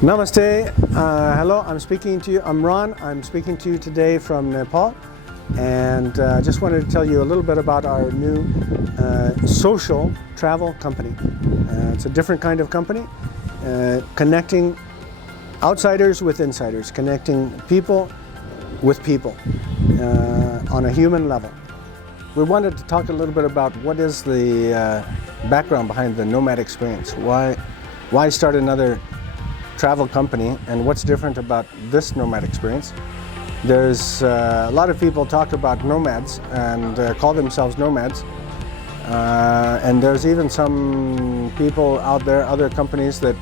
Namaste. Hello, I'm Ron. I'm speaking to you today from Nepal, and I just wanted to tell you a little bit about our new social travel company. It's a different kind of company, connecting outsiders with insiders, connecting people with people on a human level. We wanted to talk a little bit about what is the background behind the Nomad Experience. Why start another travel company, and what's different about this Nomad Experience? There's a lot of people talk about nomads and call themselves nomads, and there's even some people out there, other companies that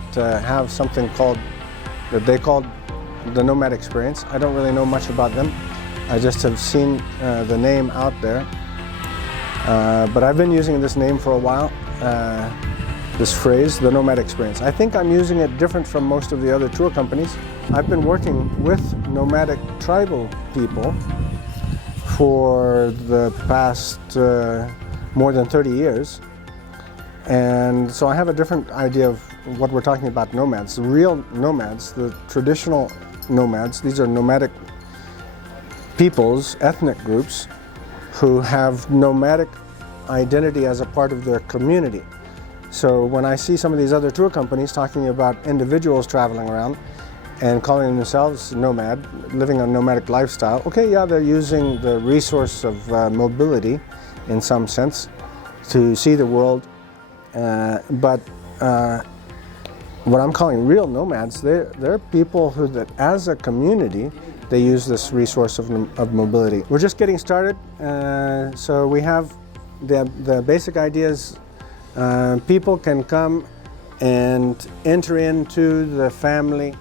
have something that they call the Nomad Experience. I don't really know much about them. I just have seen the name out there, but I've been using this name for a while. This phrase, the Nomad Experience. I think I'm using it different from most of the other tour companies. I've been working with nomadic tribal people for the past more than 30 years. And so I have a different idea of what we're talking about nomads. The real nomads, the traditional nomads, these are nomadic peoples, ethnic groups, who have nomadic identity as a part of their community. So when I see some of these other tour companies talking about individuals traveling around and calling themselves nomad, living a nomadic lifestyle, okay, yeah, they're using the resource of mobility in some sense to see the world, but what I'm calling real nomads, they're people that as a community, they use this resource of mobility. We're just getting started, so we have the basic ideas. People can come and enter into the family,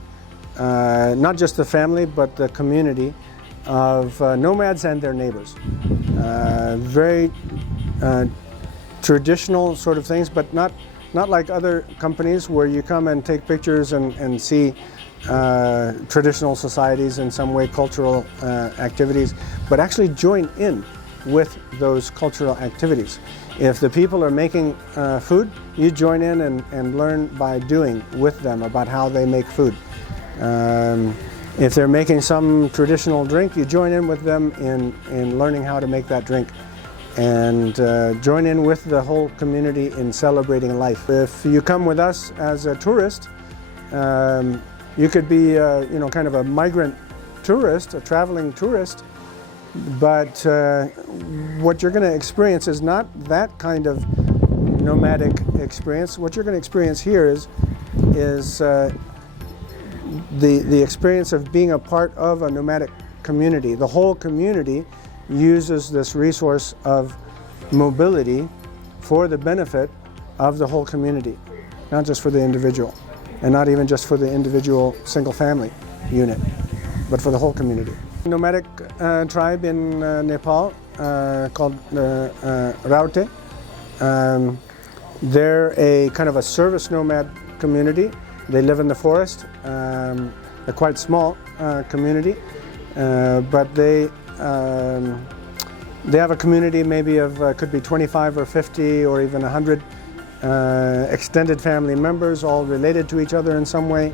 not just the family, but the community of nomads and their neighbors. Very traditional sort of things, but not like other companies where you come and take pictures and see traditional societies, in some way cultural activities, but actually join in with those cultural activities. If the people are making food, you join in and learn by doing with them about how they make food. If they're making some traditional drink, you join in with them in learning how to make that drink, and join in with the whole community in celebrating life. If you come with us as a tourist, you could be kind of a migrant tourist, a traveling tourist, but what you're going to experience is not that kind of nomadic experience. What you're going to experience here is the experience of being a part of a nomadic community. The whole community uses this resource of mobility for the benefit of the whole community, not just for the individual, and not even just for the individual single family unit, but for the whole community. Nomadic tribe in Nepal called Raute. They're a kind of a service nomad community. They live in the forest. They're quite small community, but they have a community maybe of could be 25 or 50 or even 100 extended family members, all related to each other in some way,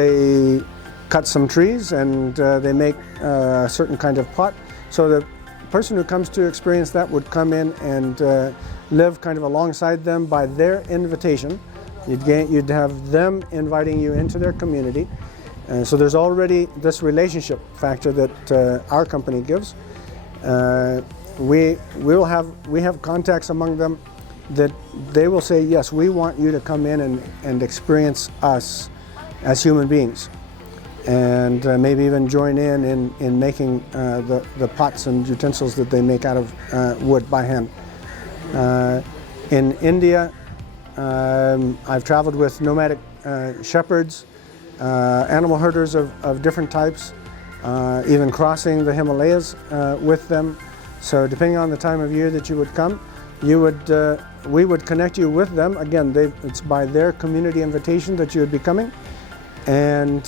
they cut some trees and they make a certain kind of pot. So the person who comes to experience that would come in and live kind of alongside them by their invitation. You'd have them inviting you into their community. So there's already this relationship factor that our company gives. We have contacts among them that they will say, yes, we want you to come in and experience us as human beings, and maybe even join in making the pots and utensils that they make out of wood by hand. In India, I've traveled with nomadic shepherds, animal herders of different types, even crossing the Himalayas with them. So depending on the time of year that you would come, we would connect you with them. Again, it's by their community invitation that you would be coming, and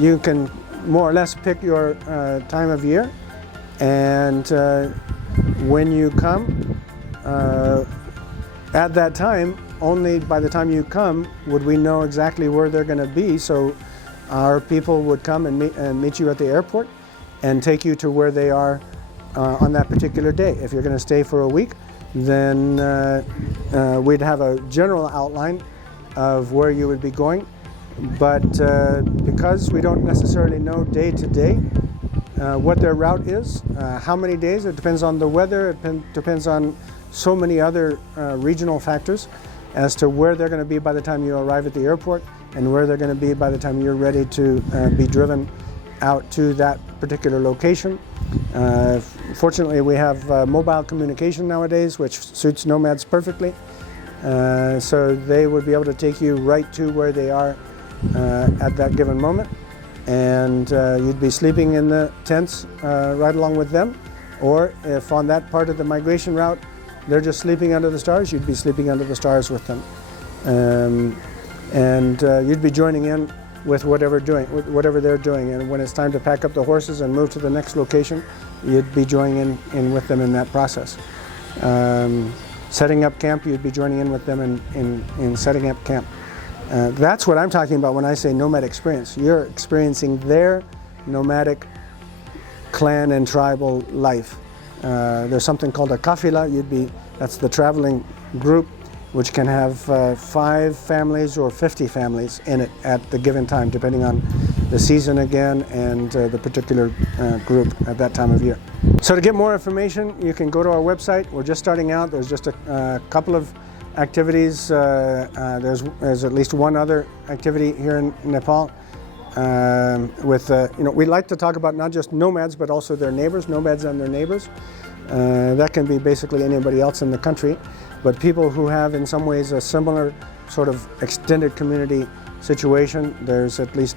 you can more or less pick your time of year, and when you come, at that time, only by the time you come would we know exactly where they're going to be. So our people would come and meet you at the airport and take you to where they are on that particular day. If you're going to stay for a week, then we'd have a general outline of where you would be going. But because we don't necessarily know day to day what their route is, how many days, it depends on the weather, it depends on so many other regional factors as to where they're going to be by the time you arrive at the airport and where they're going to be by the time you're ready to be driven out to that particular location. Fortunately, we have mobile communication nowadays, which suits nomads perfectly. So they would be able to take you right to where they are at that given moment. And you'd be sleeping in the tents right along with them. Or if on that part of the migration route they're just sleeping under the stars, you'd be sleeping under the stars with them. And you'd be joining in with whatever they're doing. And when it's time to pack up the horses and move to the next location, you'd be joining in with them in that process. Setting up camp, you'd be joining in with them in setting up camp. That's what I'm talking about when I say nomad experience. You're experiencing their nomadic clan and tribal life. There's something called a kafila. That's the traveling group, which can have 5 families or 50 families in it at the given time, depending on the season again and the particular group at that time of year. So to get more information, you can go to our website. We're just starting out. There's just a couple of activities. There's at least one other activity here in Nepal. We like to talk about not just nomads, but also their neighbors, nomads and their neighbors. That can be basically anybody else in the country, but people who have in some ways a similar sort of extended community situation. There's at least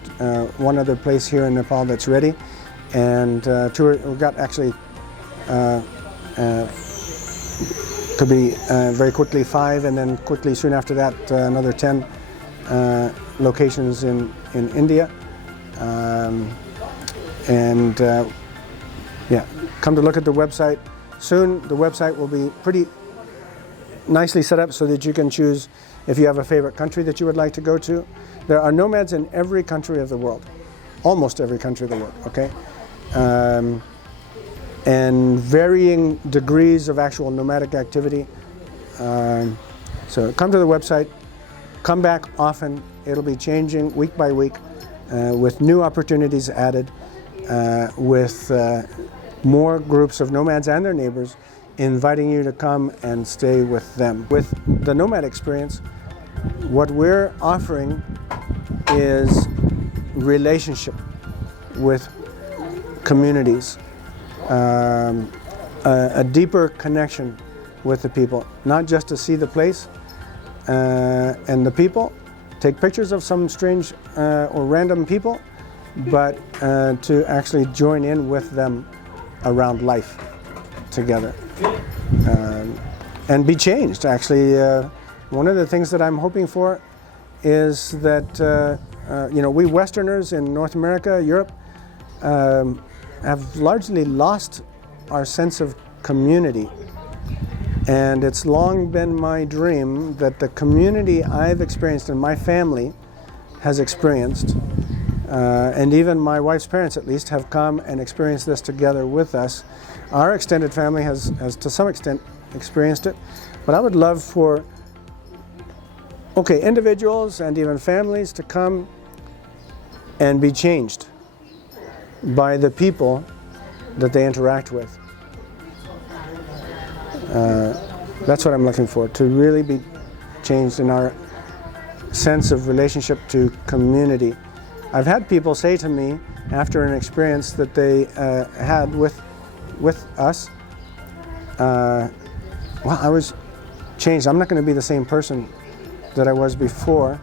one other place here in Nepal that's ready, and we've got actually could be very quickly 5, and then quickly soon after that another 10 locations in India. Come to look at the website. Soon the website will be pretty nicely set up so that you can choose if you have a favorite country that you would like to go to. There are nomads in every country of the world, almost every country of the world, okay? And varying degrees of actual nomadic activity. So come to the website, come back often. It'll be changing week by week with new opportunities added, with more groups of nomads and their neighbors inviting you to come and stay with them. With the Nomad Experience, what we're offering is relationship with communities, a deeper connection with the people, not just to see the place and the people, take pictures of some strange or random people, but to actually join in with them around life together and be changed. Actually, one of the things that I'm hoping for is that we Westerners in North America, Europe, have largely lost our sense of community. And it's long been my dream that the community I've experienced and my family has experienced, and even my wife's parents at least have come and experienced this together with us. Our extended family has to some extent experienced it, but I would love for individuals and even families to come and be changed by the people that they interact with. That's what I'm looking for, to really be changed in our sense of relationship to community. I've had people say to me after an experience that they had with us, I was changed. I'm not going to be the same person that I was before.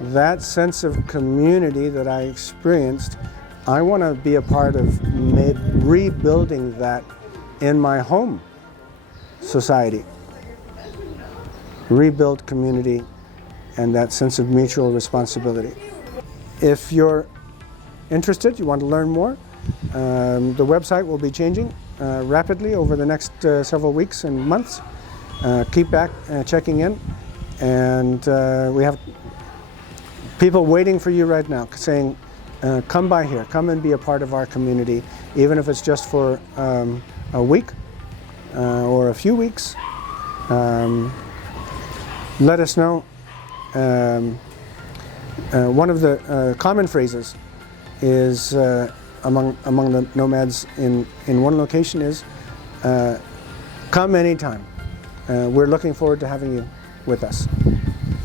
That sense of community that I experienced, I want to be a part of rebuilding that in my home society. Rebuild community and that sense of mutual responsibility. If you're interested, you want to learn more, the website will be changing rapidly over the next several weeks and months. keep back checking in, and we have people waiting for you right now saying, come by here, come and be a part of our community, even if it's just for a week or a few weeks. Let us know. One of the common phrases is among the nomads in one location is, come anytime. We're looking forward to having you with us.